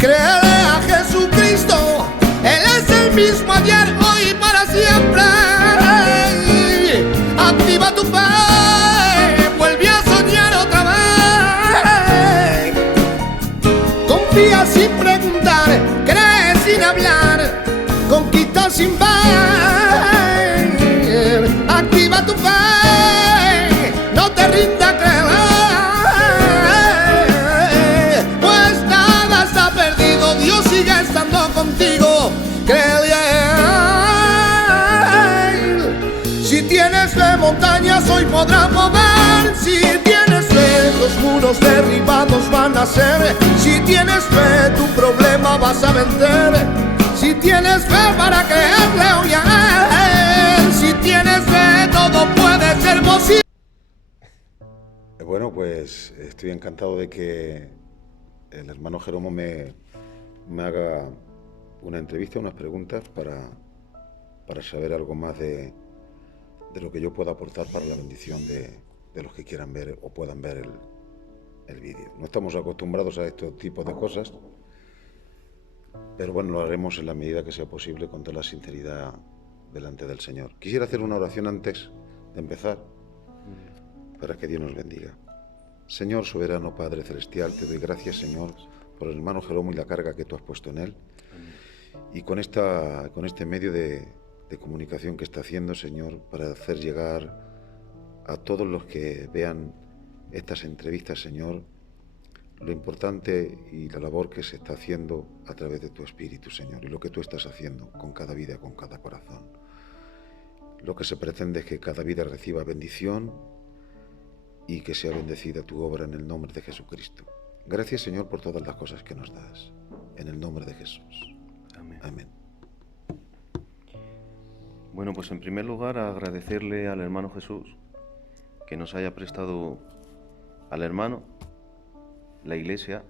Créele a Jesucristo, Él es el mismo ayer, hoy y para siempre. Activa tu fe, vuelve a soñar otra vez. Confía sin preguntar, cree sin hablar, conquista sin ver. Activa tu fe, no te rindas, créele, pues nada está perdido, Dios sigue estando contigo. Créele a Él. Si tienes fe, montañas hoy podrás mover. Si tienes fe, los muros derribados van a ser. Si tienes fe, tu problema vas a vencer. Si tienes fe para creerle hoy a Él. Si tienes fe, todo puede ser posible. Bueno, pues estoy encantado de que el hermano Jeromo me haga una entrevista, unas preguntas para saber algo más de lo que yo pueda aportar para la bendición de los que quieran ver o puedan ver el vídeo. No estamos acostumbrados a estos tipos de cosas, pero bueno, lo haremos en la medida que sea posible con toda la sinceridad delante del Señor. Quisiera hacer una oración antes de empezar, para que Dios nos bendiga. Señor soberano, Padre celestial, te doy gracias, Señor, por el hermano Jeromo y la carga que tú has puesto en él. Y con este medio de comunicación que está haciendo, Señor, para hacer llegar a todos los que vean estas entrevistas, Señor, lo importante y la labor que se está haciendo a través de tu Espíritu, Señor, y lo que tú estás haciendo con cada vida, con cada corazón. Lo que se pretende es que cada vida reciba bendición y que sea bendecida tu obra en el nombre de Jesucristo. Gracias, Señor, por todas las cosas que nos das. En el nombre de Jesús. Amén. Amén. Bueno, pues en primer lugar agradecerle al hermano Jesús que nos haya prestado al hermano, la iglesia,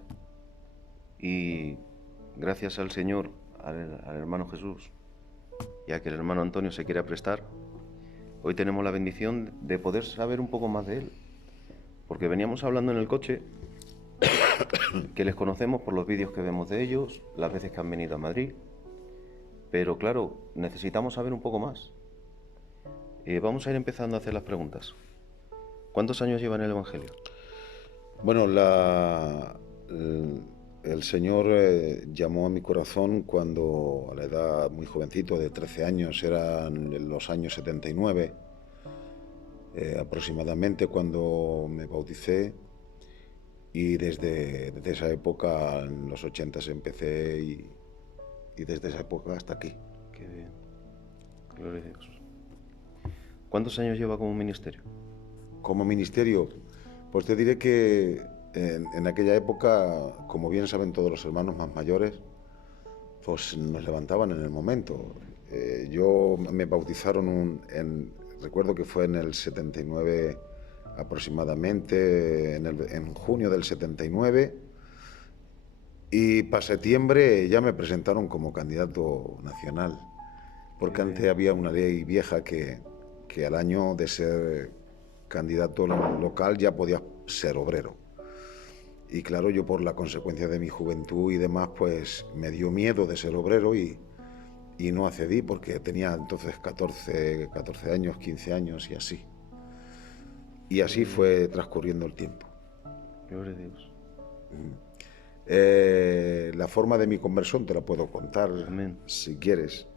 y gracias al Señor, al hermano Jesús, ya que el hermano Antonio se quiera prestar, hoy tenemos la bendición de poder saber un poco más de él, porque veníamos hablando en el coche que les conocemos por los vídeos que vemos de ellos, las veces que han venido a Madrid, pero claro, necesitamos saber un poco más. Vamos a ir empezando a hacer las preguntas. ¿Cuántos años lleva en el Evangelio? Bueno, el Señor llamó a mi corazón cuando, a la edad muy jovencito, de 13 años, eran los años 79, aproximadamente, cuando me bauticé, y desde esa época, en los 80 empecé, y desde esa época hasta aquí. Qué bien. Gloria a Dios. ¿Cuántos años lleva como ministerio? Como ministerio, pues te diré que en aquella época, como bien saben todos los hermanos más mayores, pues nos levantaban en el momento. Yo me bautizaron recuerdo que fue en el 79 aproximadamente, en junio del 79, y para septiembre ya me presentaron como candidato nacional, porque antes había una ley vieja que al año de ser candidato local ya podías ser obrero. Y claro, yo por la consecuencia de mi juventud y demás, pues me dio miedo de ser obrero y no accedí, porque tenía entonces 14 años, 15 años y así. Y así fue transcurriendo el tiempo. Gloria a Dios. La forma de mi conversión te la puedo contar. Amén. Si quieres.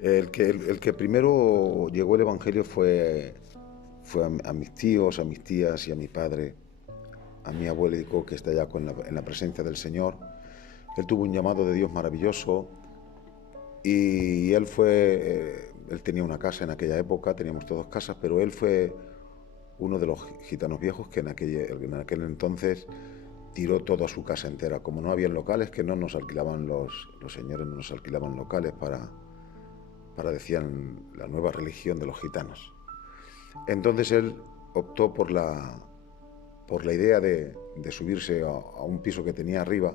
El que primero llegó el Evangelio fue a mis tíos, a mis tías y a mi padre, a mi abuelo, que está ya en la presencia del Señor. Él tuvo un llamado de Dios maravilloso y él tenía una casa en aquella época, teníamos todos casas, pero él fue uno de los gitanos viejos que en aquel entonces tiró toda su casa entera. Como no habían locales, que no nos alquilaban los señores, no nos alquilaban locales para decían, la nueva religión de los gitanos. Entonces él optó por la idea de subirse a un piso que tenía arriba,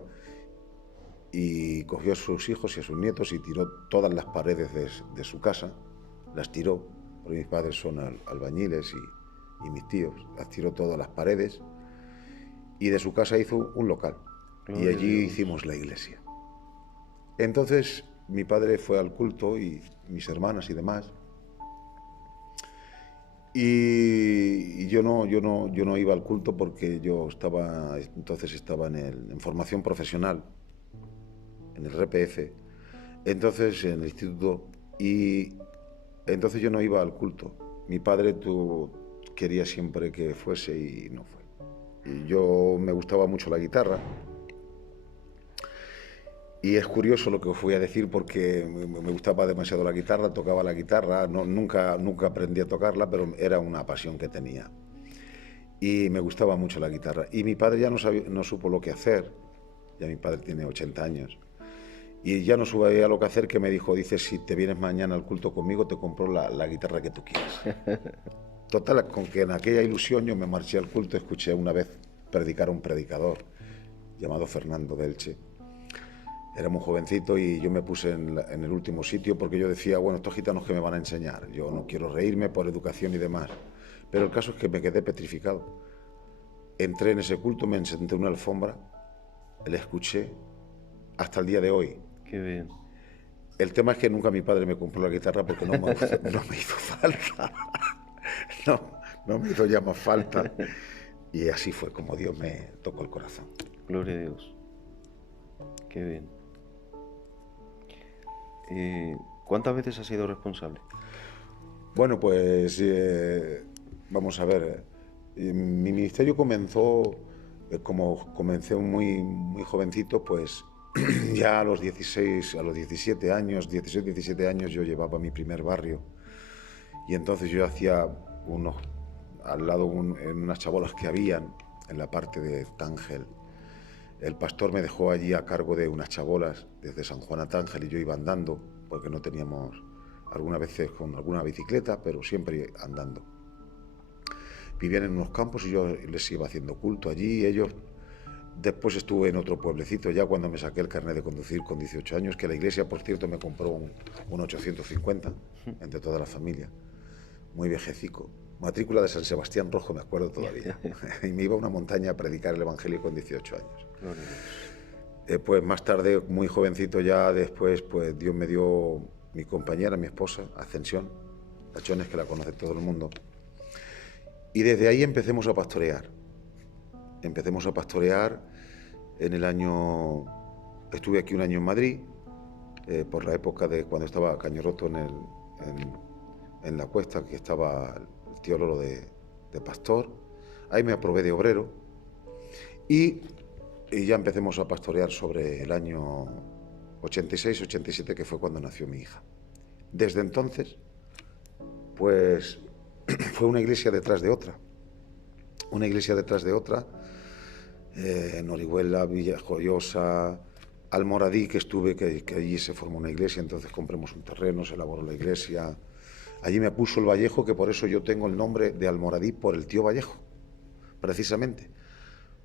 y cogió a sus hijos y a sus nietos y tiró todas las paredes de su casa, las tiró, porque mis padres son albañiles y mis tíos, las tiró todas las paredes, y de su casa hizo un local. y allí hicimos la iglesia. Entonces mi padre fue al culto y mis hermanas y demás. Y yo no iba al culto porque yo estaba en formación profesional, en el RPF, entonces en el instituto, y entonces yo no iba al culto. Mi padre quería siempre que fuese y no fue. Y yo me gustaba mucho la guitarra. Y es curioso lo que os voy a decir porque me gustaba demasiado la guitarra, tocaba la guitarra, nunca aprendí a tocarla, pero era una pasión que tenía. Y me gustaba mucho la guitarra. Y mi padre ya no supo lo que hacer, ya mi padre tiene 80 años, y ya no sabía lo que hacer, que me dice, si te vienes mañana al culto conmigo, te compro la guitarra que tú quieras. Total, con que en aquella ilusión yo me marché al culto, escuché una vez predicar a un predicador llamado Fernando de Elche. Era muy jovencito y yo me puse en el último sitio porque yo decía, bueno, estos gitanos que me van a enseñar, yo no quiero reírme por educación y demás. Pero el caso es que me quedé petrificado. Entré en ese culto, me senté en una alfombra, le escuché hasta el día de hoy. Qué bien. El tema es que nunca mi padre me compró la guitarra porque no me hizo falta. No me hizo ya más falta. Y así fue como Dios me tocó el corazón. Gloria a Dios. Qué bien. ¿Cuántas veces has sido responsable? Bueno, pues vamos a ver. Mi ministerio comenzó, como comencé muy jovencito, pues ya a los 17 años yo llevaba mi primer barrio. Y entonces yo hacía al lado en unas chabolas que habían en la parte de Tángel. El pastor me dejó allí a cargo de unas chabolas desde San Juan a Tángel y yo iba andando, porque no teníamos, algunas veces con alguna bicicleta, pero siempre andando. Vivían en unos campos y yo les iba haciendo culto allí. Ellos, después estuve en otro pueblecito ya cuando me saqué el carnet de conducir con 18 años, que la iglesia, por cierto, me compró un 850 entre toda la familia, muy viejecico. Matrícula de San Sebastián Rojo, me acuerdo todavía. Y me iba a una montaña a predicar el evangelio con 18 años. Pues más tarde, muy jovencito ya, después, pues Dios me dio mi compañera, mi esposa, Ascensión Tachones, que la conoce todo el mundo. Y desde ahí empecemos a pastorear. Empecemos a pastorear en el año... Estuve aquí un año en Madrid, por la época de cuando estaba Caño Roto en la cuesta, que estaba el tío Lolo de pastor. Ahí me aprobé de obrero y ya empecemos a pastorear sobre el año 86-87, que fue cuando nació mi hija. Desde entonces, pues fue una iglesia detrás de otra. Una iglesia detrás de otra, en Orihuela, Villajoyosa, Almoradí, que estuve, que allí se formó una iglesia, entonces compramos un terreno, se elaboró la iglesia. Allí me puso el Vallejo, que por eso yo tengo el nombre de Almoradí por el tío Vallejo, precisamente.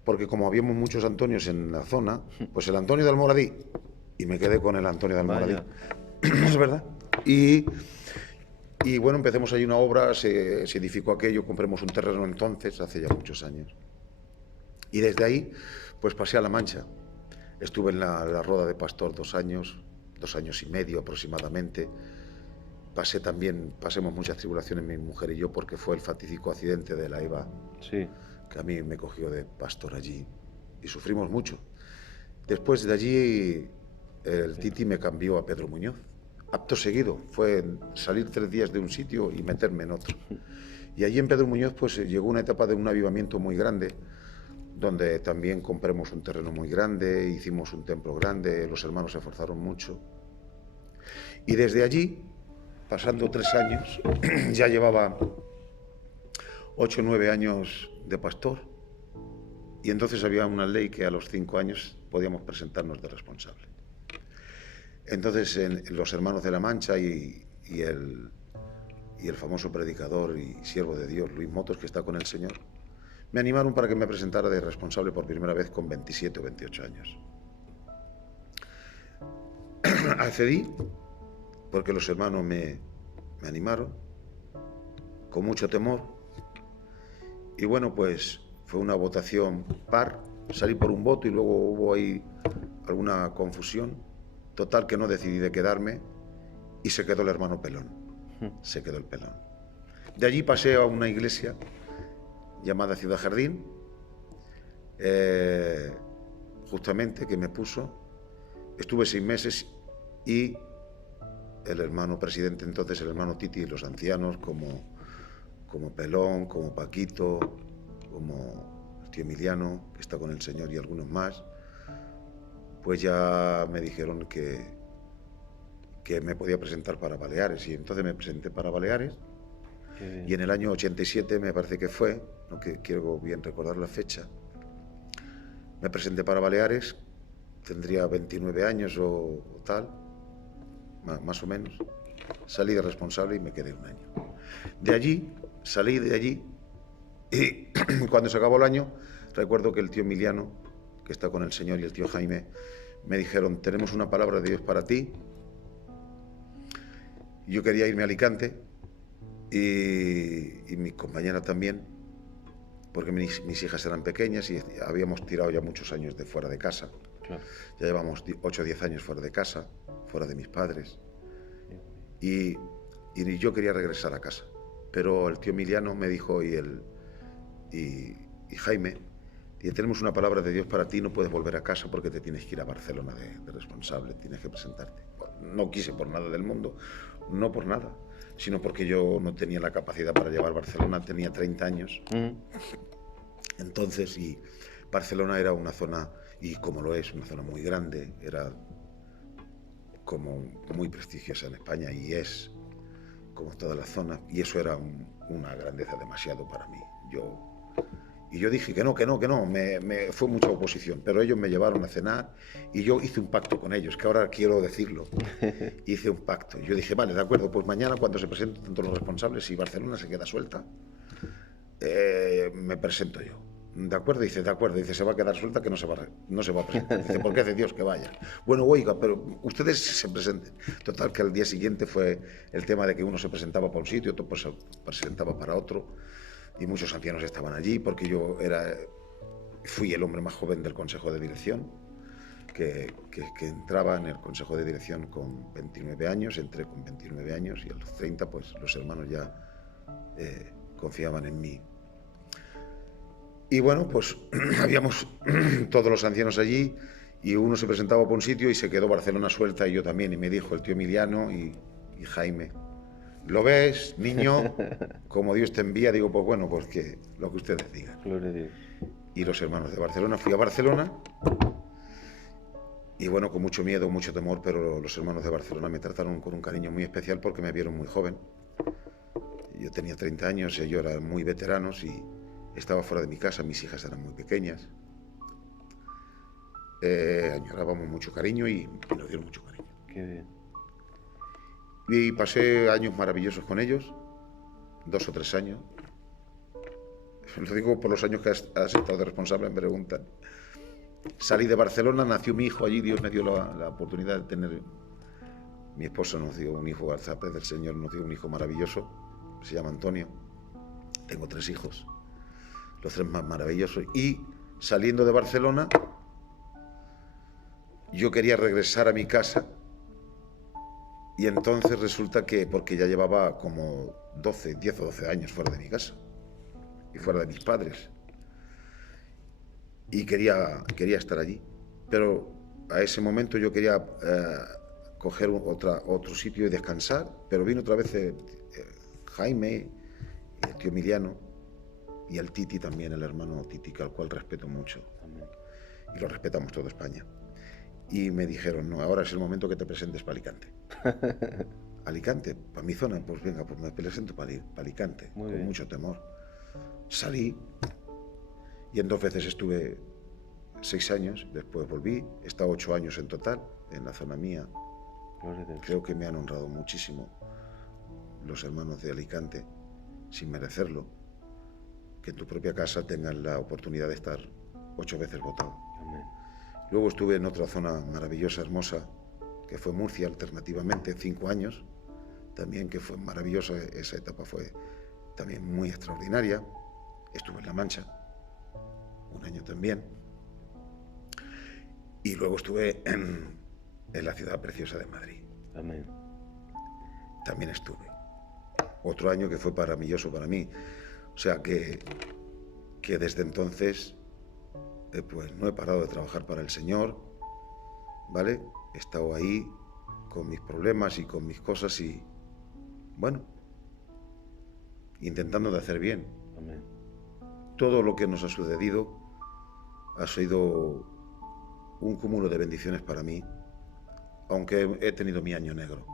Porque como habíamos muchos Antonios en la zona, pues el Antonio de Almoradí, y me quedé con el Antonio de Almoradí. Es verdad. Y bueno, empecemos ahí una obra, se edificó aquello, compramos un terreno entonces, hace ya muchos años. Y desde ahí, pues pasé a La Mancha. Estuve en la Roda de Pastor 2 años y medio aproximadamente. Pasemos muchas tribulaciones mi mujer y yo, porque fue el fatídico accidente de la EVA, sí, que a mí me cogió de pastor allí y sufrimos mucho. Después de allí el Titi me cambió a Pedro Muñoz. Acto seguido, fue salir 3 días de un sitio y meterme en otro. Y allí en Pedro Muñoz pues llegó una etapa de un avivamiento muy grande, donde también compramos un terreno muy grande, hicimos un templo grande, los hermanos se esforzaron mucho. Y desde allí, pasando 3 años, ya llevaba 8 o 9 años de pastor, y entonces había una ley que a los 5 años podíamos presentarnos de responsable. Entonces los hermanos de La Mancha y el famoso predicador y siervo de Dios, Luis Motos, que está con el Señor, me animaron para que me presentara de responsable por primera vez con 27 o 28 años. Accedí porque los hermanos me animaron, con mucho temor, y bueno, pues fue una votación par, salí por un voto y luego hubo ahí alguna confusión. Total que no decidí de quedarme y se quedó el hermano Pelón. Se quedó el Pelón. De allí pasé a una iglesia llamada Ciudad Jardín, justamente, que me puso. Estuve 6 meses y el hermano presidente entonces, el hermano Titi, y los ancianos como Pelón, como Paquito, como el tío Emiliano, que está con el Señor, y algunos más, pues ya me dijeron que me podía presentar para Baleares, y entonces me presenté para Baleares. Y en el año 87 me parece que fue, no que quiero bien recordar la fecha, me presenté para Baleares, tendría 29 años o tal, más o menos. Salí de responsable y me quedé un año. Salí de allí y cuando se acabó el año, recuerdo que el tío Emiliano, que está con el Señor, y el tío Jaime, me dijeron: tenemos una palabra de Dios para ti. Yo quería irme a Alicante y mi compañera también, porque mis hijas eran pequeñas y habíamos tirado ya muchos años de fuera de casa. Claro. Ya llevamos 8 o 10 años fuera de casa, fuera de mis padres. Y yo quería regresar a casa. Pero el tío Emiliano me dijo, y Jaime, y tenemos una palabra de Dios para ti, no puedes volver a casa porque te tienes que ir a Barcelona de responsable, tienes que presentarte. No quise por nada del mundo, no por nada, sino porque yo no tenía la capacidad para llevar Barcelona, tenía 30 años. Entonces, y Barcelona era una zona, y como lo es, una zona muy grande, era como muy prestigiosa en España, y es como toda la zona, y eso era una grandeza demasiado para mí. Y yo dije que no, me fue mucha oposición, pero ellos me llevaron a cenar y yo hice un pacto con ellos, que ahora quiero decirlo. Hice un pacto. Yo dije, vale, de acuerdo, pues mañana cuando se presenten todos los responsables y Barcelona se queda suelta, me presento yo. ¿De acuerdo? Dice, de acuerdo. Dice, se va a quedar suelta, que no se va a presentar. Dice, ¿por qué hace Dios que vaya? Bueno, oiga, pero ustedes se presenten. Total, que al día siguiente fue el tema de que uno se presentaba para un sitio, otro pues se presentaba para otro. Y muchos ancianos estaban allí, porque yo fui el hombre más joven del Consejo de Dirección, que entraba en el Consejo de Dirección con 29 años, entré con 29 años, y a los 30 pues los hermanos ya confiaban en mí. Y bueno, pues habíamos todos los ancianos allí, y uno se presentaba por un sitio y se quedó Barcelona suelta, y yo también, y me dijo el tío Emiliano y Jaime: ¿lo ves, niño? Como Dios te envía. Digo, pues bueno, pues que lo que ustedes digan. Gloria a Dios. Y los hermanos de Barcelona, fui a Barcelona, y bueno, con mucho miedo, mucho temor, pero los hermanos de Barcelona me trataron con un cariño muy especial porque me vieron muy joven. Yo tenía 30 años, ellos eran muy veteranos, y estaba fuera de mi casa, mis hijas eran muy pequeñas. Añorábamos mucho cariño y nos dieron mucho cariño. Qué bien. Y pasé años maravillosos con ellos, 2 o 3 años. Lo digo por los años que has estado de responsable, me preguntan. Salí de Barcelona, nació mi hijo allí, Dios me dio la oportunidad de tener... Mi esposo nos dio un hijo, Garzapes del Señor, nos dio un hijo maravilloso, se llama Antonio. Tengo 3 hijos, los 3 más maravillosos. Y saliendo de Barcelona, yo quería regresar a mi casa. Y entonces resulta que, porque ya llevaba como 10 o 12 años fuera de mi casa y fuera de mis padres, y quería estar allí, pero a ese momento yo quería coger otro sitio y descansar, pero vino otra vez Jaime, el tío Emiliano, y el Titi también, el hermano Titi, al cual respeto mucho. Amén. Y lo respetamos toda España. Y me dijeron, no, ahora es el momento que te presentes para Alicante. Alicante, para mi zona, pues venga, pues me presento para Alicante, muy con bien. Mucho temor. Salí, y en 2 veces estuve 6 años, después volví, he estado 8 años en total, en la zona mía. Creo que me han honrado muchísimo los hermanos de Alicante, sin merecerlo, que en tu propia casa tengan la oportunidad de estar 8 veces votado. Amén. Luego estuve en otra zona maravillosa, hermosa, que fue Murcia, alternativamente, 5 años, también, que fue maravillosa. Esa etapa fue también muy extraordinaria. Estuve en La Mancha, 1 año también. Y luego estuve en la ciudad preciosa de Madrid. Amén. También estuve. Otro año que fue maravilloso para mí. O sea que desde entonces pues no he parado de trabajar para el Señor, ¿vale? He estado ahí con mis problemas y con mis cosas y, bueno, intentando de hacer bien. Amén. Todo lo que nos ha sucedido ha sido un cúmulo de bendiciones para mí, aunque he tenido mi año negro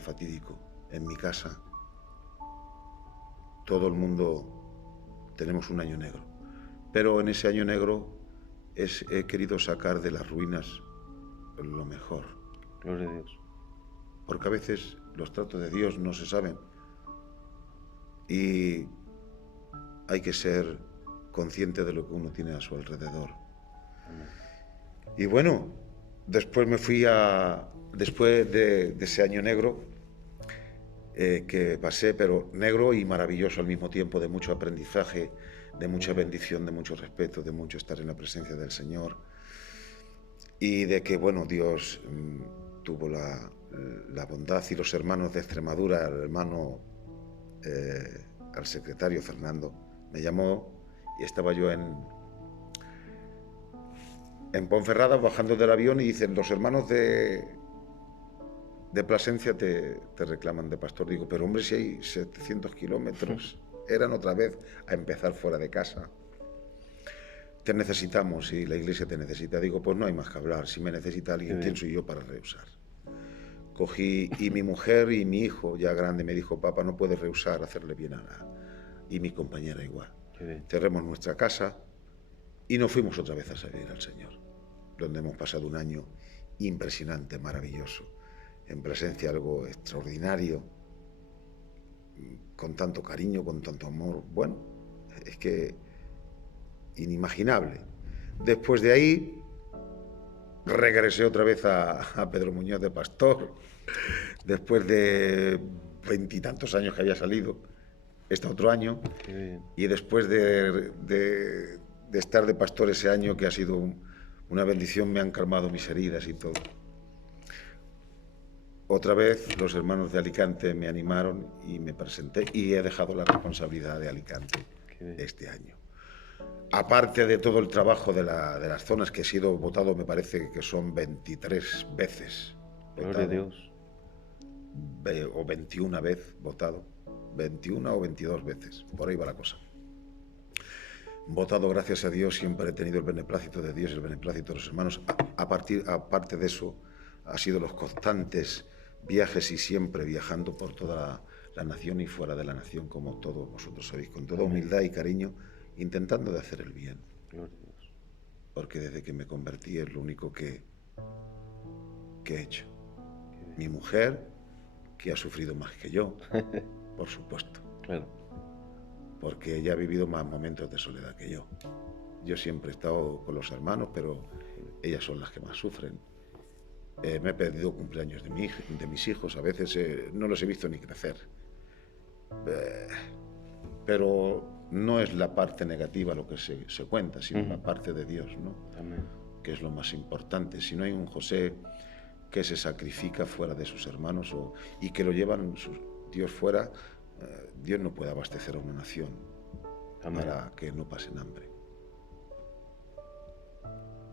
fatídico en mi casa. Todo el mundo tenemos un año negro, pero en ese año negro he querido sacar de las ruinas lo mejor. Gloria a Dios. Porque a veces los tratos de Dios no se saben y hay que ser consciente de lo que uno tiene a su alrededor. Amén. Y bueno, después después de ese año negro que pasé, pero negro y maravilloso al mismo tiempo, de mucho aprendizaje, de mucha bendición, de mucho respeto, de mucho estar en la presencia del Señor, y de que, bueno, Dios tuvo la bondad, y los hermanos de Extremadura, el hermano, al secretario Fernando, me llamó y estaba yo en Ponferrada bajando del avión y dicen, los hermanos de Plasencia te reclaman de pastor. Digo, pero hombre, si hay 700 kilómetros, eran otra vez a empezar fuera de casa. Te necesitamos y la iglesia te necesita. Digo, pues no hay más que hablar. Si me necesita alguien, ¿quién soy yo para rehusar? Cogí, y mi mujer y mi hijo, ya grande, me dijo, papá, no puedes rehusar hacerle bien a y mi compañera igual. Cerremos nuestra casa y nos fuimos otra vez a servir al Señor, donde hemos pasado un año impresionante, maravilloso, en presencia algo extraordinario, con tanto cariño, con tanto amor. Bueno, es que inimaginable. Después de ahí regresé otra vez a Pedro Muñoz de pastor, después de 20 y tantos años que había salido, este otro año, y después de estar de pastor ese año, que ha sido una bendición, me han calmado mis heridas y todo. Otra vez los hermanos de Alicante me animaron y me presenté, y he dejado la responsabilidad de Alicante este año. Aparte de todo el trabajo de las zonas, que he sido votado, me parece que son 23 veces. Gloria a Dios. O 21 veces votado. 21 o 22 veces, por ahí va la cosa. Votado, gracias a Dios, siempre he tenido el beneplácito de Dios y el beneplácito de los hermanos. Aparte de eso, ha sido los constantes viajes y siempre viajando por toda la nación y fuera de la nación, como todos vosotros sabéis, con toda humildad y cariño, intentando de hacer el bien. Gloria a Dios. Porque desde que me convertí es lo único que he hecho. Mi mujer, que ha sufrido más que yo, por supuesto. Claro. Porque ella ha vivido más momentos de soledad que yo. Yo siempre he estado con los hermanos, pero ellas son las que más sufren. Me he perdido cumpleaños de mis hijos, a veces no los he visto ni crecer. Pero no es la parte negativa lo que se cuenta, sino la parte de Dios, ¿no? Amén. Que es lo más importante. Si no hay un José que se sacrifica fuera de sus hermanos y que lo llevan Dios fuera, Dios no puede abastecer a una nación. Amén. Para que no pasen hambre.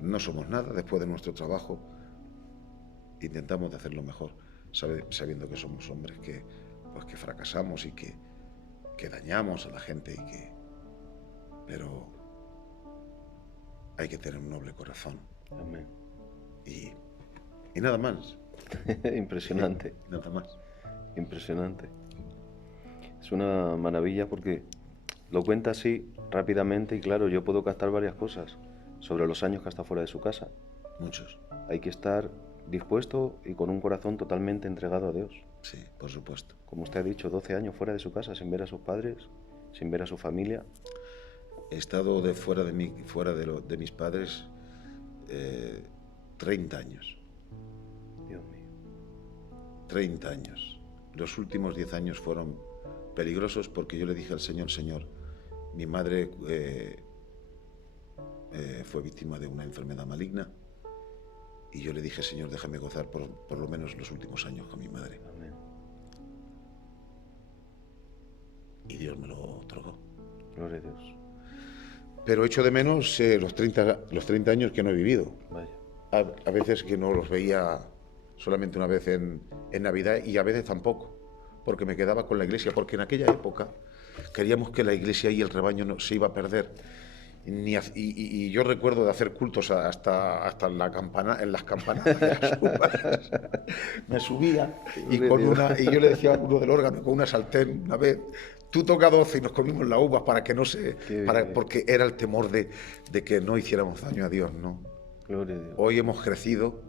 No somos nada después de nuestro trabajo. Intentamos de hacerlo mejor, sabiendo que somos hombres que fracasamos y que dañamos a la gente, pero hay que tener un noble corazón. Amén. Y nada más. Impresionante. Nada más. Impresionante. Es una maravilla porque lo cuenta así rápidamente y claro, yo puedo captar varias cosas sobre los años que está fuera de su casa. Muchos. Hay que estar dispuesto y con un corazón totalmente entregado a Dios. Sí, por supuesto. Como usted ha dicho, 12 años fuera de su casa, sin ver a sus padres, sin ver a su familia. He estado fuera de mis padres 30 años. Dios mío. 30 años. Los últimos 10 años fueron peligrosos porque yo le dije al Señor, Señor, mi madre fue víctima de una enfermedad maligna. Y yo le dije, Señor, déjame gozar por lo menos los últimos años con mi madre. Amén. Y Dios me lo otorgó. Gloria a Dios. Pero echo de menos los 30 años que no he vivido. Vaya. A veces que no los veía solamente una vez en Navidad y a veces tampoco, porque me quedaba con la iglesia, porque en aquella época queríamos que la iglesia y el rebaño no se iba a perder. Y yo recuerdo de hacer cultos hasta en las campanas de las uvas. Me subía y yo le decía a uno del órgano con una sartén una vez, tú toca 12 y nos comimos las uvas para que no se... porque era el temor de que no hiciéramos daño a Dios, ¿no? Gloria a Dios. Hoy hemos crecido,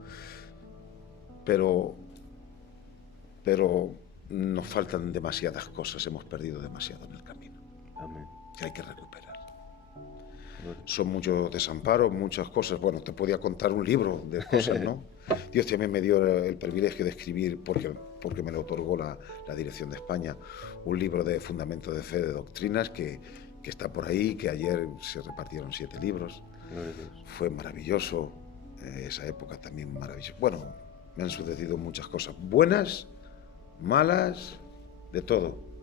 pero nos faltan demasiadas cosas, hemos perdido demasiado en el camino, Amén. que hay que recuperar. Son muchos desamparos, muchas cosas. Bueno, te podía contar un libro de cosas, ¿no? Dios también me dio el privilegio de escribir, porque me lo otorgó la Dirección de España, un libro de fundamentos de fe, de doctrinas, que está por ahí, que ayer se repartieron 7 libros. Fue maravilloso, esa época también maravillosa. Bueno, me han sucedido muchas cosas, buenas, malas, de todo.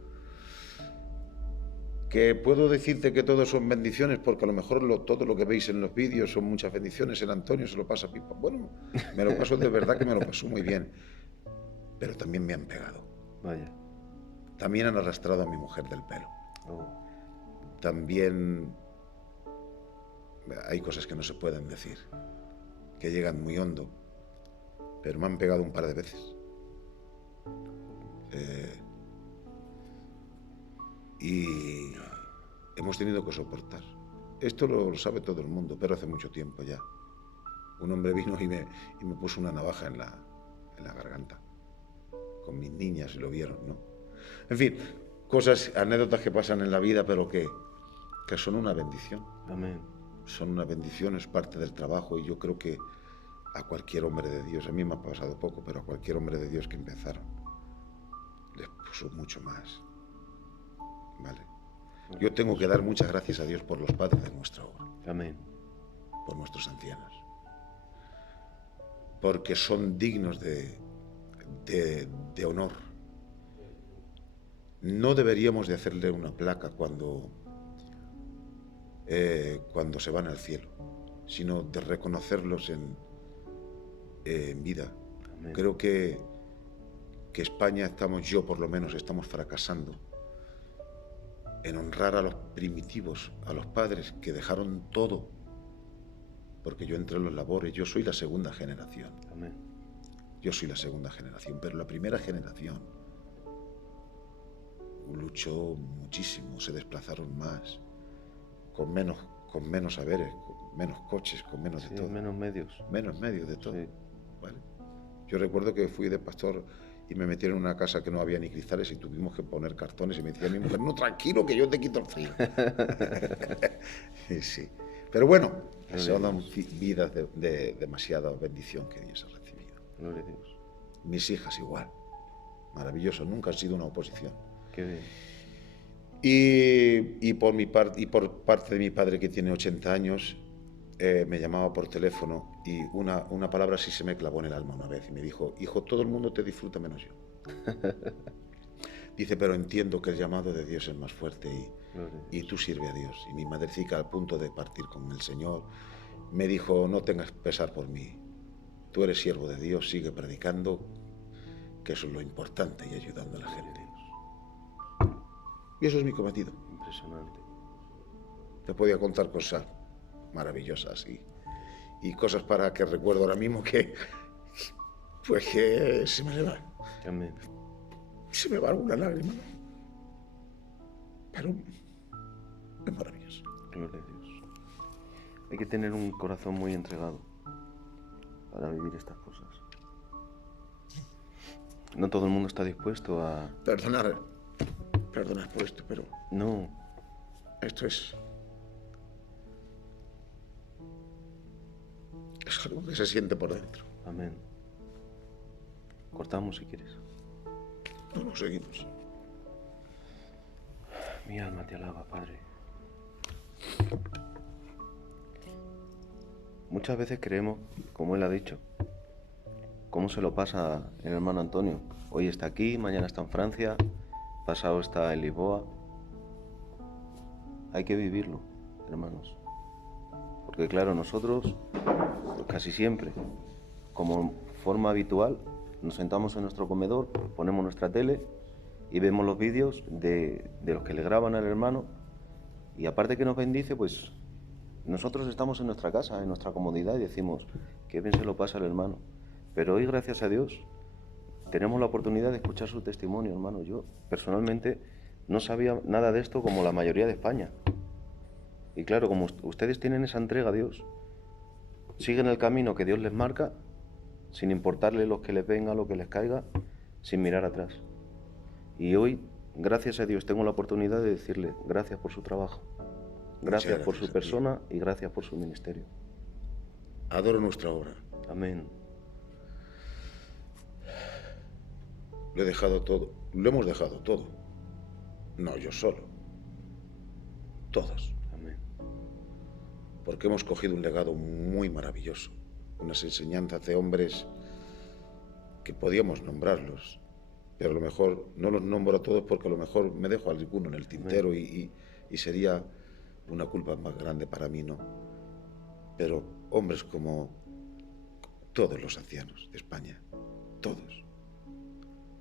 Que puedo decirte que todo son bendiciones, porque a lo mejor todo lo que veis en los vídeos son muchas bendiciones. El Antonio se lo pasa pipa. Bueno, me lo paso de verdad que me lo paso muy bien. Pero también me han pegado. Vaya. También han arrastrado a mi mujer del pelo. Oh. También hay cosas que no se pueden decir, que llegan muy hondo, pero me han pegado un par de veces. Y hemos tenido que soportar. Esto lo sabe todo el mundo, pero hace mucho tiempo ya. Un hombre vino y me puso una navaja en la garganta. Con mis niñas, y lo vieron, ¿no? En fin, cosas, anécdotas que pasan en la vida, pero que son una bendición. Amén. Son una bendición, es parte del trabajo, y yo creo que a cualquier hombre de Dios, a mí me ha pasado poco, pero a cualquier hombre de Dios que empezaron, les puso mucho más. ¿Vale? Yo tengo que dar muchas gracias a Dios por los padres de nuestra obra. Amén. Por nuestros ancianos. Porque son dignos de honor. No deberíamos de hacerle una placa cuando se van al cielo, sino de reconocerlos en vida. Amén. Creo que España yo por lo menos estamos fracasando en honrar a los primitivos, a los padres que dejaron todo, porque yo entré en los labores, yo soy la segunda generación. Amén. Yo soy la segunda generación, pero la primera generación luchó muchísimo, se desplazaron más, con menos saberes, con menos coches, con menos de todo. Menos medios. Menos medios de todo. Sí. ¿Vale? Yo recuerdo que fui de pastor y me metieron en una casa que no había ni cristales y tuvimos que poner cartones y me decía mi mujer, no, tranquilo que yo te quito el frío. Sí. Pero bueno, son vidas de demasiada bendición que Dios ha recibido. Gloria a Dios. Mis hijas igual. Maravilloso, nunca han sido una oposición. Qué bien. Y por parte de mi padre, que tiene 80 años, me llamaba por teléfono y una palabra sí se me clavó en el alma una vez y me dijo, hijo, todo el mundo te disfruta menos yo. Dice, pero entiendo que el llamado de Dios es más fuerte y tú sirve a Dios. Y mi madrecita, al punto de partir con el Señor, me dijo, no tengas pesar por mí. Tú eres siervo de Dios, sigue predicando, que eso es lo importante, y ayudando a la gente. Y eso es mi cometido. Impresionante. Te podía contar cosas maravillosas y cosas para que recuerdo ahora mismo que se me va. Amén. Se me va alguna lágrima. Pero es maravilloso. Gloria a Dios. Hay que tener un corazón muy entregado para vivir estas cosas. No todo el mundo está dispuesto a... Perdonad por esto, pero... No. Esto es algo que se siente por dentro. Amén. Cortamos si quieres. No, seguimos. Mi alma te alaba, Padre. muchas veces creemos, como él ha dicho, cómo se lo pasa el hermano Antonio. Hoy está aquí, mañana está en Francia, pasado está en Lisboa. Hay que vivirlo, hermanos. Porque claro, nosotros, pues casi siempre, como forma habitual, nos sentamos en nuestro comedor, ponemos nuestra tele y vemos los vídeos de los que le graban al hermano, y aparte que nos bendice, pues nosotros estamos en nuestra casa, en nuestra comodidad, y decimos, qué bien se lo pasa al hermano. Pero hoy, gracias a Dios, tenemos la oportunidad de escuchar su testimonio, hermano. Yo, personalmente, no sabía nada de esto como la mayoría de España. Y claro, como ustedes tienen esa entrega a Dios, siguen el camino que Dios les marca, sin importarle lo que les venga, lo que les caiga, sin mirar atrás. Y hoy, gracias a Dios, tengo la oportunidad de decirle gracias por su trabajo, gracias por su persona y gracias por su ministerio. Adoro nuestra obra. Amén. Lo he dejado todo, lo hemos dejado todo. No yo solo, todos. Amén. Porque hemos cogido un legado muy maravilloso, unas enseñanzas de hombres que podíamos nombrarlos, pero a lo mejor no los nombro a todos porque a lo mejor me dejo a alguno en el tintero y sería una culpa más grande para mí, ¿no? Pero hombres como todos los ancianos de España, todos,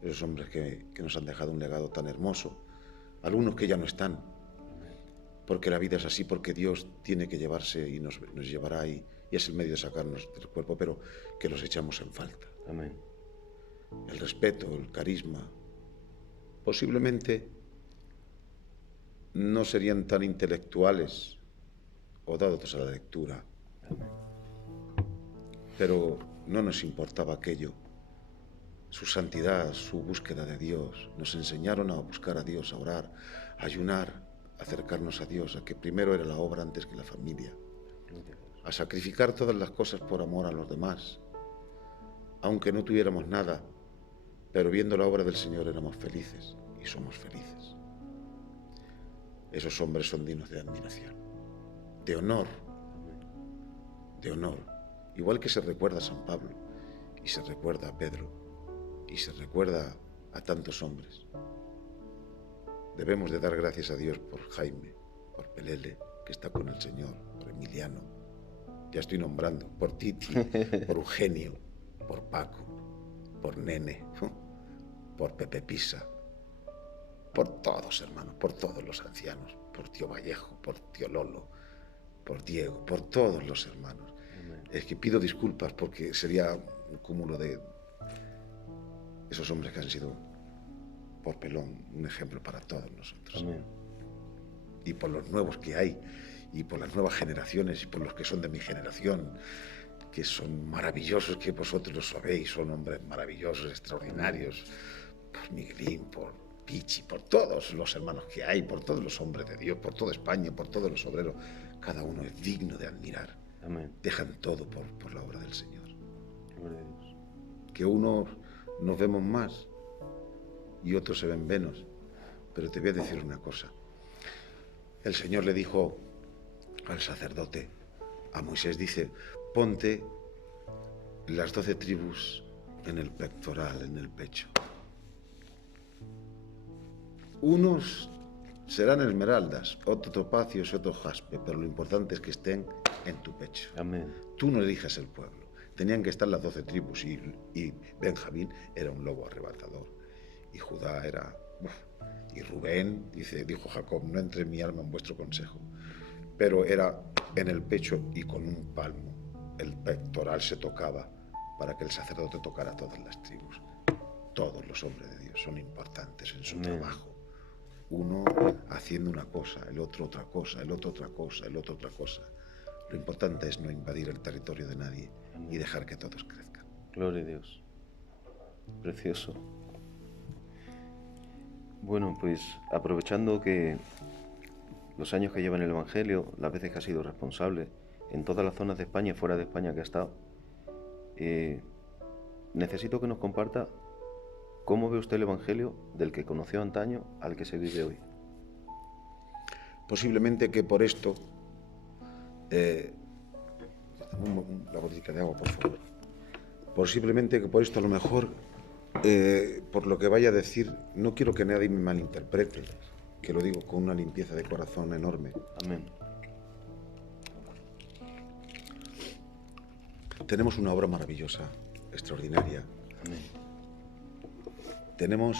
esos hombres que nos han dejado un legado tan hermoso, algunos que ya no están, porque la vida es así, porque Dios tiene que llevarse y nos llevará y es el medio de sacarnos del cuerpo, pero que los echamos en falta. Amén. El respeto, el carisma, posiblemente no serían tan intelectuales o dados a la lectura, pero no nos importaba aquello. Su santidad, su búsqueda de Dios, nos enseñaron a buscar a Dios, a orar, a ayunar, a acercarnos a Dios, a que primero era la obra antes que la familia, a sacrificar todas las cosas por amor a los demás, aunque no tuviéramos nada, pero viendo la obra del Señor éramos felices y somos felices. Esos hombres son dignos de admiración, de honor, igual que se recuerda a San Pablo y se recuerda a Pedro y se recuerda a tantos hombres. Debemos de dar gracias a Dios por Jaime, por Pelele, que está con el Señor, por Emiliano, ya estoy nombrando, por Titi, por Eugenio, por Paco, por Nene, por Pepe Pisa, por todos, hermanos, por todos los ancianos, por tío Vallejo, por tío Lolo, por Diego, por todos los hermanos. Amén. Es que pido disculpas porque sería un cúmulo de esos hombres que han sido, por pelón, un ejemplo para todos nosotros. Amén. Y por los nuevos que hay, y por las nuevas generaciones, y por los que son de mi generación, que son maravillosos, que vosotros lo sabéis, son hombres maravillosos, extraordinarios, por Miguelín, por Pichi, por todos los hermanos que hay, por todos los hombres de Dios, por toda España, por todos los obreros. Cada uno es digno de admirar. Amén. Dejan todo por la obra del Señor. Gloria a Dios. Que unos nos vemos más y otros se ven menos. Pero te voy a decir una cosa. El Señor le dijo al sacerdote, a Moisés, dice, ponte las 12 tribus en el pectoral, en el pecho. Unos serán esmeraldas, otros topacios y otros jaspe, pero lo importante es que estén en tu pecho. Amén. Tú no elijas el pueblo. Tenían que estar las 12 tribus y Benjamín era un lobo arrebatador. Y Judá era... y Rubén, dijo Jacob, no entre mi alma en vuestro consejo. Pero era en el pecho y con un palmo. El pectoral se tocaba para que el sacerdote tocara todas las tribus. Todos los hombres de Dios son importantes en su Amén. trabajo. Uno haciendo una cosa, el otro otra cosa, el otro otra cosa, el otro otra cosa. Lo importante es no invadir el territorio de nadie y dejar que todos crezcan. Gloria a Dios. Precioso. Bueno, pues aprovechando que los años que lleva en el Evangelio, las veces que ha sido responsable, en todas las zonas de España y fuera de España que ha estado, necesito que nos comparta cómo ve usted el Evangelio del que conoció antaño al que se vive hoy. Posiblemente que por esto la botellita de agua, por favor. Por simplemente que por esto a lo mejor, por lo que vaya a decir, no quiero que nadie me malinterprete, que lo digo con una limpieza de corazón enorme. Amén. Tenemos una obra maravillosa, extraordinaria. Amén. Tenemos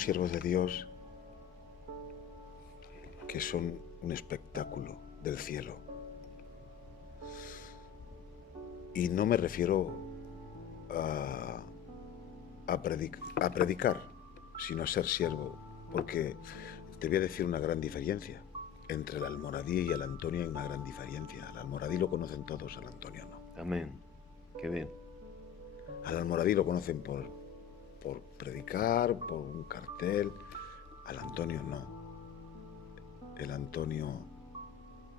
siervos de Dios que son un espectáculo del cielo. Y no me refiero a predicar, sino a ser siervo, porque te voy a decir una gran diferencia. Entre el almoradí y el Antonio hay una gran diferencia. Al almoradí lo conocen todos, al Antonio no. Amén. Qué bien. Al almoradí lo conocen por predicar, por un cartel. Al Antonio no. El Antonio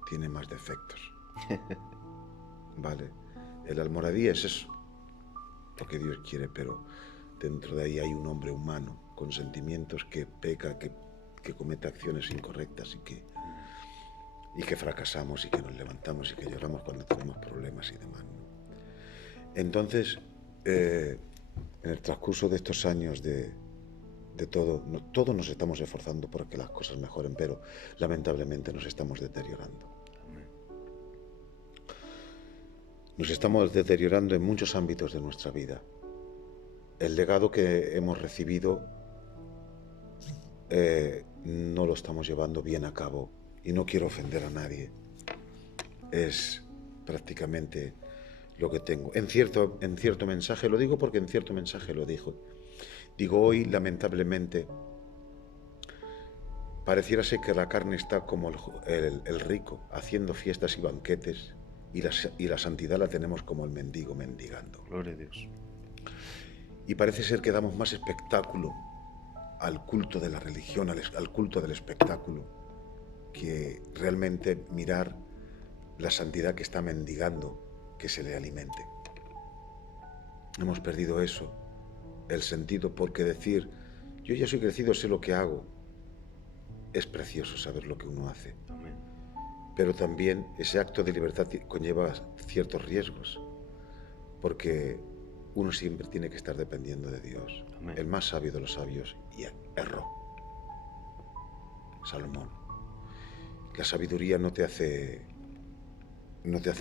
tiene más defectos. Vale. El almoradí es eso, lo que Dios quiere, pero dentro de ahí hay un hombre humano con sentimientos que peca, que comete acciones incorrectas y que fracasamos y que nos levantamos y que lloramos cuando tenemos problemas y demás, ¿no? Entonces, en el transcurso de estos años de todos nos estamos esforzando por que las cosas mejoren, pero lamentablemente nos estamos deteriorando. Nos estamos deteriorando en muchos ámbitos de nuestra vida. El legado que hemos recibido no lo estamos llevando bien a cabo, y no quiero ofender a nadie. Es prácticamente lo que tengo. En cierto mensaje, lo digo porque en cierto mensaje lo dijo. Digo, hoy lamentablemente pareciera ser que la carne está como el rico, haciendo fiestas y banquetes, y la santidad la tenemos como el mendigo mendigando. Gloria a Dios. Y parece ser que damos más espectáculo al culto de la religión, al culto del espectáculo, que realmente mirar la santidad que está mendigando que se le alimente. Hemos perdido eso, el sentido, porque decir, yo ya soy crecido, sé lo que hago. Es precioso saber lo que uno hace. Amén. Pero también ese acto de libertad conlleva ciertos riesgos, porque uno siempre tiene que estar dependiendo de Dios. Amén. El más sabio de los sabios y erró. Salomón. La sabiduría no te hace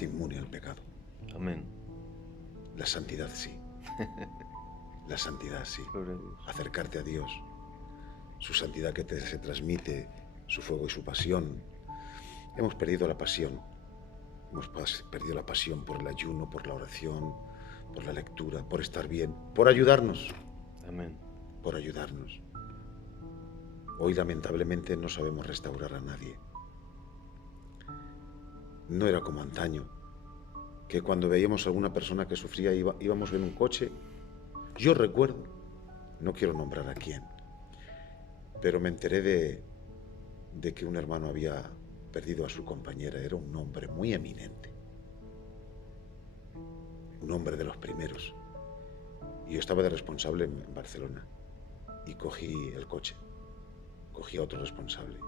inmune al pecado. Amén. La santidad sí. La santidad sí. Gloria a Dios. Acercarte a Dios. Su santidad que se transmite, su fuego y su pasión. Hemos perdido la pasión. Hemos perdido la pasión por el ayuno, por la oración, por la lectura, por estar bien, por ayudarnos. Amén. Por ayudarnos. Hoy lamentablemente no sabemos restaurar a nadie. No era como antaño, que cuando veíamos a alguna persona que sufría íbamos en un coche. Yo recuerdo, no quiero nombrar a quién, pero me enteré de que un hermano había perdido a su compañera. Era un hombre muy eminente, un hombre de los primeros, y yo estaba de responsable en Barcelona y cogí el coche, cogí a otro responsable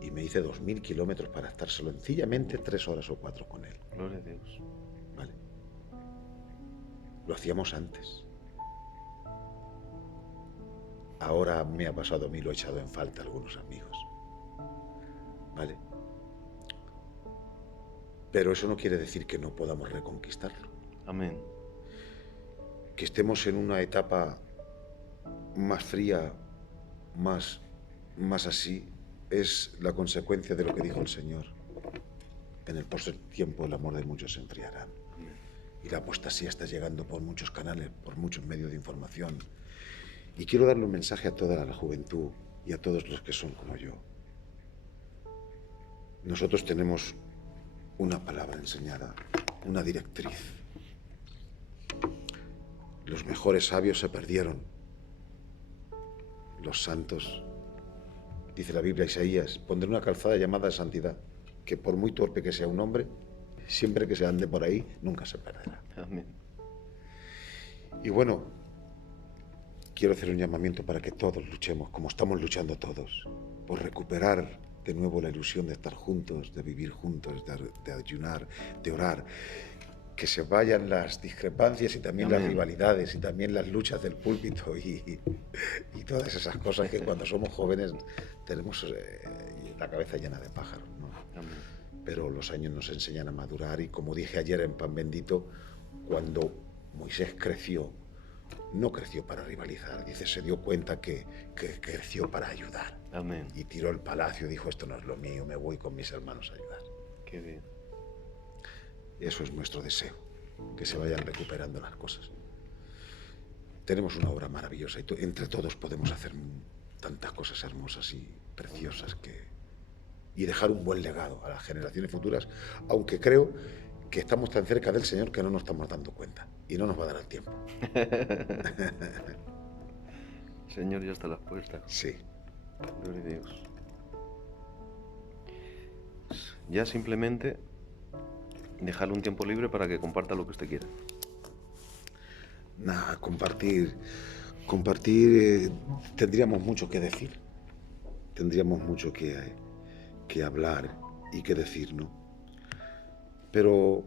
y me hice 2000 kilómetros para estar sencillamente 3 horas o 4 con él. Gloria a Dios. Vale. Lo hacíamos antes. Ahora me ha pasado a mí, lo he echado en falta a algunos amigos. ¿Vale? Pero eso no quiere decir que no podamos reconquistarlo. Amén. Que estemos en una etapa más fría, más así, es la consecuencia de lo que dijo el Señor. En el postrer tiempo el amor de muchos se enfriará. Amén. Y la apostasía está llegando por muchos canales, por muchos medios de información. Y quiero darle un mensaje a toda la juventud y a todos los que son como yo. Nosotros tenemos una palabra enseñada, una directriz. Los mejores sabios se perdieron. Los santos, dice la Biblia, Isaías, pondré una calzada llamada santidad, que por muy torpe que sea un hombre, siempre que se ande por ahí, nunca se perderá. Amén. Y bueno, quiero hacer un llamamiento para que todos luchemos, como estamos luchando todos, por recuperar de nuevo la ilusión de estar juntos, de vivir juntos, de ayunar, de orar. Que se vayan las discrepancias y también las rivalidades y también las luchas del púlpito y todas esas cosas que cuando somos jóvenes tenemos la cabeza llena de pájaros, ¿no? Pero los años nos enseñan a madurar y, como dije ayer en Pan Bendito, cuando Moisés creció, no creció para rivalizar, dice, se dio cuenta que creció para ayudar. Amén. Y tiró el palacio, dijo, esto no es lo mío, me voy con mis hermanos a ayudar. Qué bien. Eso es nuestro deseo, que se vayan recuperando las cosas. Tenemos una obra maravillosa y entre todos podemos hacer tantas cosas hermosas y preciosas y dejar un buen legado a las generaciones futuras, aunque creo que estamos tan cerca del Señor que no nos estamos dando cuenta y no nos va a dar el tiempo. Señor, ya está a las puertas. Sí. Gloria a Dios. Ya simplemente dejarle un tiempo libre para que comparta lo que usted quiera. Nada, compartir, tendríamos mucho que decir, tendríamos mucho que hablar y que decir, ¿no? Pero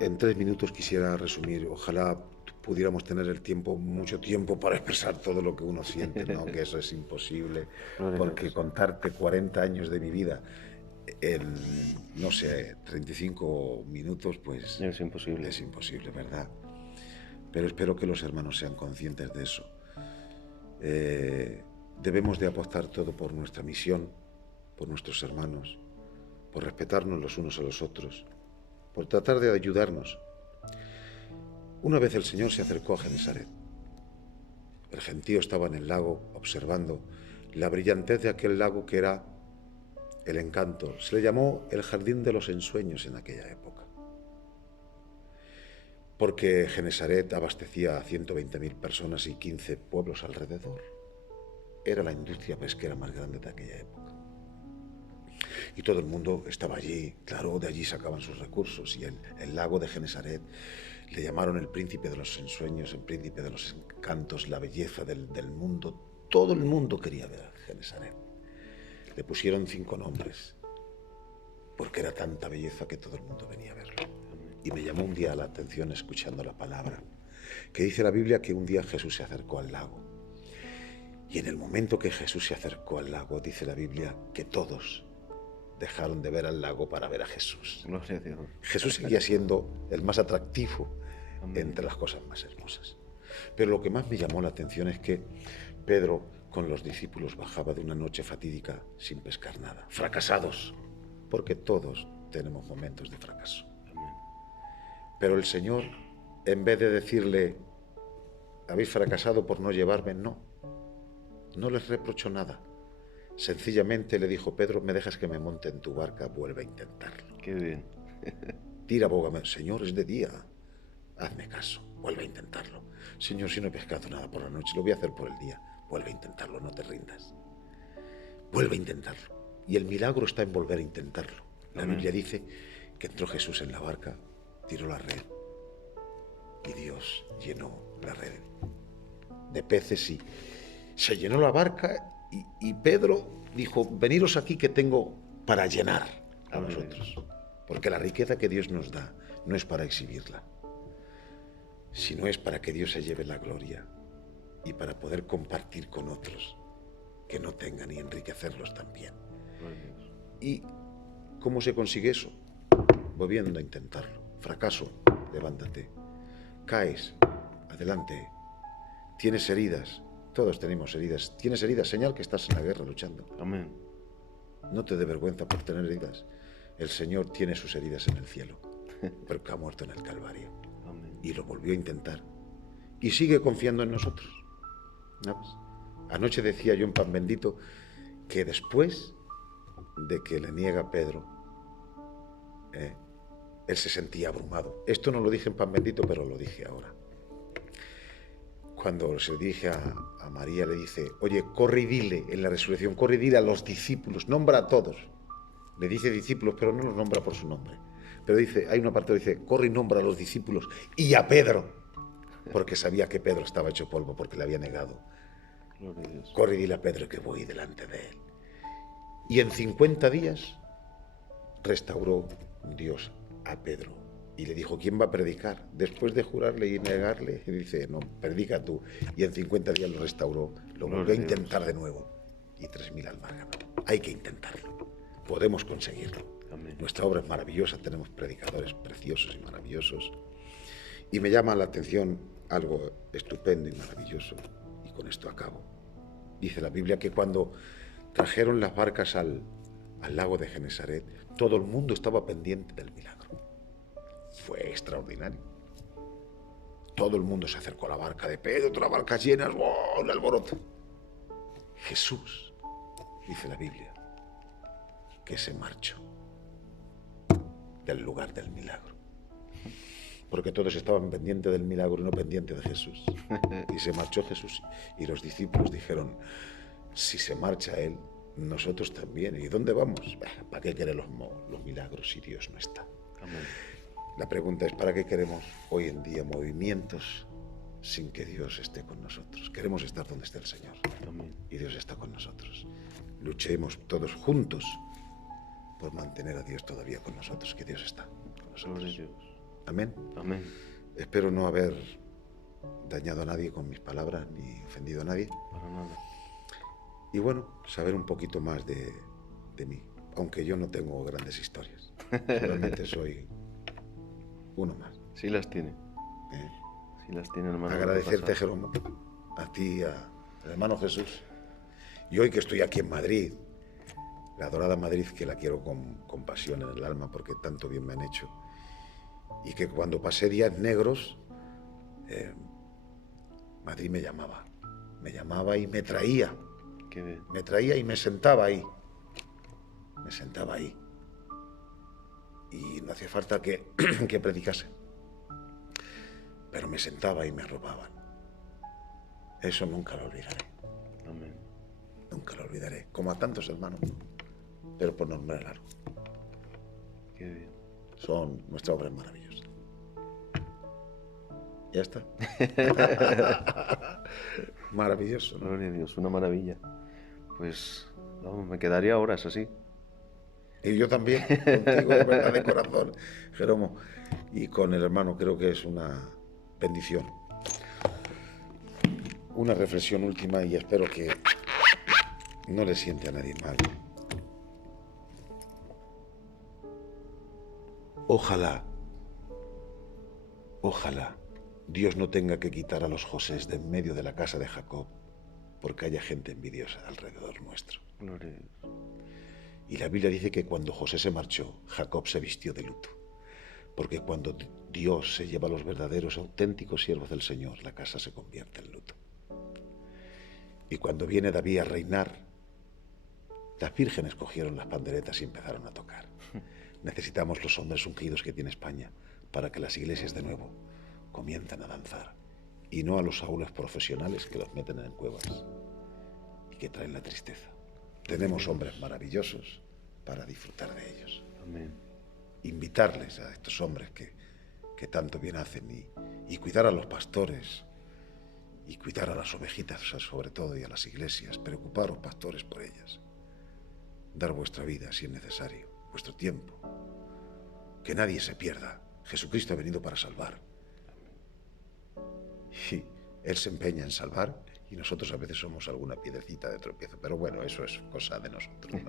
en 3 minutos quisiera resumir, ojalá pudiéramos tener mucho tiempo para expresar todo lo que uno siente, ¿no? Que eso es imposible, porque contarte 40 años de mi vida en, no sé, 35 minutos, pues es imposible. Es imposible, ¿verdad? Pero espero que los hermanos sean conscientes de eso. Debemos de apostar todo por nuestra misión, por nuestros hermanos, por respetarnos los unos a los otros, por tratar de ayudarnos. Una vez el Señor se acercó a Genesaret. El gentío estaba en el lago observando la brillantez de aquel lago que era el encanto. Se le llamó el jardín de los ensueños en aquella época, porque Genesaret abastecía a 120.000 personas y 15 pueblos alrededor. Era la industria pesquera más grande de aquella época. Y todo el mundo estaba allí, claro, de allí sacaban sus recursos. Y el lago de Genesaret le llamaron el príncipe de los ensueños, el príncipe de los encantos, la belleza del mundo. Todo el mundo quería ver a Genesaret. Le pusieron 5 nombres, porque era tanta belleza que todo el mundo venía a verlo. Y me llamó un día la atención escuchando la palabra, que dice la Biblia que un día Jesús se acercó al lago. Y en el momento que Jesús se acercó al lago, dice la Biblia que todos dejaron de ver al lago para ver a Jesús. Gloria a Dios. Jesús seguía siendo el más atractivo entre las cosas más hermosas. Pero lo que más me llamó la atención es que Pedro con los discípulos bajaba de una noche fatídica sin pescar nada, fracasados, porque todos tenemos momentos de fracaso. Pero el Señor, en vez de decirle, habéis fracasado por no llevarme, no les reprochó nada. Sencillamente le dijo, Pedro, ¿me dejas que me monte en tu barca? Vuelve a intentarlo. Qué bien. Tira, bógame. Señor, es de día. Hazme caso. Vuelve a intentarlo. Señor, si no he pescado nada por la noche, lo voy a hacer por el día. Vuelve a intentarlo, no te rindas. Vuelve a intentarlo. Y el milagro está en volver a intentarlo. La Biblia dice que entró Jesús en la barca, tiró la red y Dios llenó la red de peces y se llenó la barca y Pedro dijo, veniros aquí que tengo para llenar a vosotros. Porque la riqueza que Dios nos da no es para exhibirla, sino es para que Dios se lleve la gloria y para poder compartir con otros que no tengan y enriquecerlos también. ¿Y cómo se consigue eso? Volviendo a intentarlo. Fracaso, levántate. Caes, adelante. Tienes heridas, todos tenemos heridas. Tienes heridas, señal que estás en la guerra luchando. Amén. No te dé vergüenza por tener heridas. El Señor tiene sus heridas en el cielo, porque ha muerto en el Calvario. Amén. Y lo volvió a intentar. Y sigue confiando en nosotros. ¿Sabes? Anoche decía yo en Pan Bendito que después de que le niega a Pedro, él se sentía abrumado. Esto no lo dije en Pan Bendito, pero lo dije ahora. Cuando se dirige a María, le dice, oye, corre y dile en la resurrección, corre y dile a los discípulos, nombra a todos. Le dice discípulos, pero no los nombra por su nombre. Pero dice, hay una parte que dice, corre y nombra a los discípulos y a Pedro, porque sabía que Pedro estaba hecho polvo, porque le había negado. Corre y dile a Pedro que voy delante de él. Y en 50 días restauró Dios a Pedro y le dijo, ¿quién va a predicar? Después de jurarle y negarle, dice, no, predica tú. Y en 50 días lo restauró, lo volvió a intentar de nuevo. Y 3.000 almas ganó. Hay que intentarlo. Podemos conseguirlo. Amén. Nuestra obra es maravillosa, tenemos predicadores preciosos y maravillosos. Y me llama la atención algo estupendo y maravilloso, y con esto acabo. Dice la Biblia que cuando trajeron las barcas al lago de Genesaret, todo el mundo estaba pendiente del milagro. Fue extraordinario. Todo el mundo se acercó a la barca de Pedro, todas las barcas llenas, ¡wow!, un alboroto. Jesús, dice la Biblia, que se marchó del lugar del milagro. Porque todos estaban pendientes del milagro y no pendientes de Jesús. Y se marchó Jesús. Y los discípulos dijeron, si se marcha Él, nosotros también. ¿Y dónde vamos? ¿Para qué querer los milagros si Dios no está? Amén. La pregunta es, ¿para qué queremos hoy en día movimientos sin que Dios esté con nosotros? Queremos estar donde esté el Señor. Amén. Y Dios está con nosotros. Luchemos todos juntos por mantener a Dios todavía con nosotros, que Dios está con nosotros. Dios. Amén. Amén. Espero no haber dañado a nadie con mis palabras ni ofendido a nadie. Para nada. Y bueno, saber un poquito más de mí, aunque yo no tengo grandes historias. Realmente soy uno más. Sí las tiene. ¿Eh? Sí las tiene, hermano. Agradecerte, Jerónimo, a ti, al hermano Jesús. Y hoy que estoy aquí en Madrid, la adorada Madrid, que la quiero con pasión en el alma porque tanto bien me han hecho. Y que cuando pasé días negros, Madrid me llamaba y me traía. Qué bien. Me traía y me sentaba ahí. Me sentaba ahí. Y no hacía falta que predicase. Pero me sentaba y me arropaban. Eso nunca lo olvidaré. Amén. Nunca lo olvidaré. Como a tantos hermanos. Pero por nombrar algo. Qué bien. Son nuestra obra maravillosa. Ya está. Maravilloso, ¿no? Gloria a Dios, una maravilla. Pues, vamos, me quedaría horas así. Y yo también, contigo, de verdad, de corazón, Jeromo. Y con el hermano creo que es una bendición. Una reflexión última y espero que no le siente a nadie mal. Ojalá Dios no tenga que quitar a los Josés de en medio de la casa de Jacob porque haya gente envidiosa alrededor nuestro. Gloria a Dios. Y la Biblia dice que cuando José se marchó, Jacob se vistió de luto. Porque cuando Dios se lleva a los verdaderos, auténticos siervos del Señor, la casa se convierte en luto. Y cuando viene David a reinar, las vírgenes cogieron las panderetas y empezaron a tocar. Necesitamos los hombres ungidos que tiene España para que las iglesias de nuevo comiencen a danzar. Y no a los saules profesionales que los meten en cuevas y que traen la tristeza. Tenemos hombres maravillosos para disfrutar de ellos. Amén. Invitarles a estos hombres que tanto bien hacen y cuidar a los pastores y cuidar a las ovejitas, sobre todo, y a las iglesias. Preocuparos, pastores, por ellas. Dar vuestra vida, si es necesario, vuestro tiempo. Que nadie se pierda. Jesucristo ha venido para salvar. Y Él se empeña en salvar y nosotros a veces somos alguna piedrecita de tropiezo. Pero bueno, eso es cosa de nosotros, ¿no?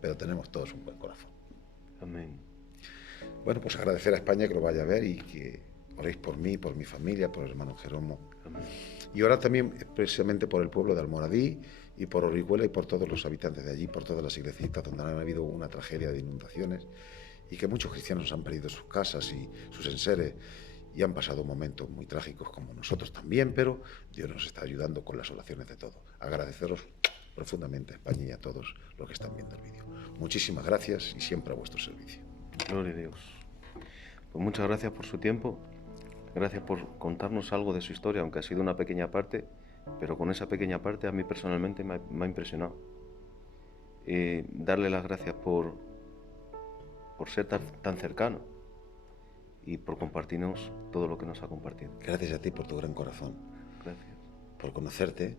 Pero tenemos todos un buen corazón. Amén. Bueno, pues agradecer a España que lo vaya a ver y que oréis por mí, por mi familia, por el hermano Jeromo. Amén. Y orar también precisamente por el pueblo de Almoradí y por Orihuela y por todos los habitantes de allí, por todas las iglesitas donde han habido una tragedia de inundaciones y que muchos cristianos han perdido sus casas y sus enseres y han pasado momentos muy trágicos como nosotros también, pero Dios nos está ayudando con las oraciones de todo. Agradeceros profundamente a España y a todos los que están viendo el vídeo. Muchísimas gracias y siempre a vuestro servicio. Gloria a Dios. Pues muchas gracias por su tiempo. Gracias por contarnos algo de su historia, aunque ha sido una pequeña parte, pero con esa pequeña parte a mí personalmente me ha impresionado. Darle las gracias por ser tan cercano y por compartirnos todo lo que nos ha compartido. Gracias a ti por tu gran corazón, Gracias. por conocerte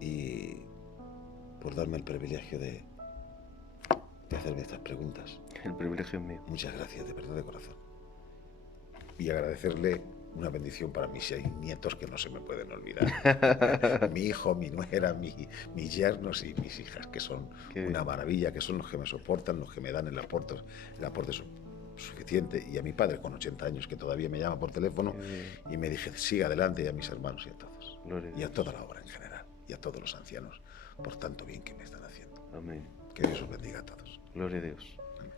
y por darme el privilegio de hacerme estas preguntas. El privilegio es mío. Muchas gracias, de verdad, de corazón. Y agradecerle una bendición para mis 6 nietos que no se me pueden olvidar. Mi hijo, mi nuera, mis yernos y mis hijas, que son una maravilla, que son los que me soportan, los que me dan el aporte suficiente. Y a mi padre con 80 años, que todavía me llama por teléfono y me dice, siga adelante, y a mis hermanos y a todos. Y a toda la obra en general, y a todos los ancianos, por tanto bien que me están haciendo. Amén. Que Dios os bendiga a todos. Gloria a Dios. Amén.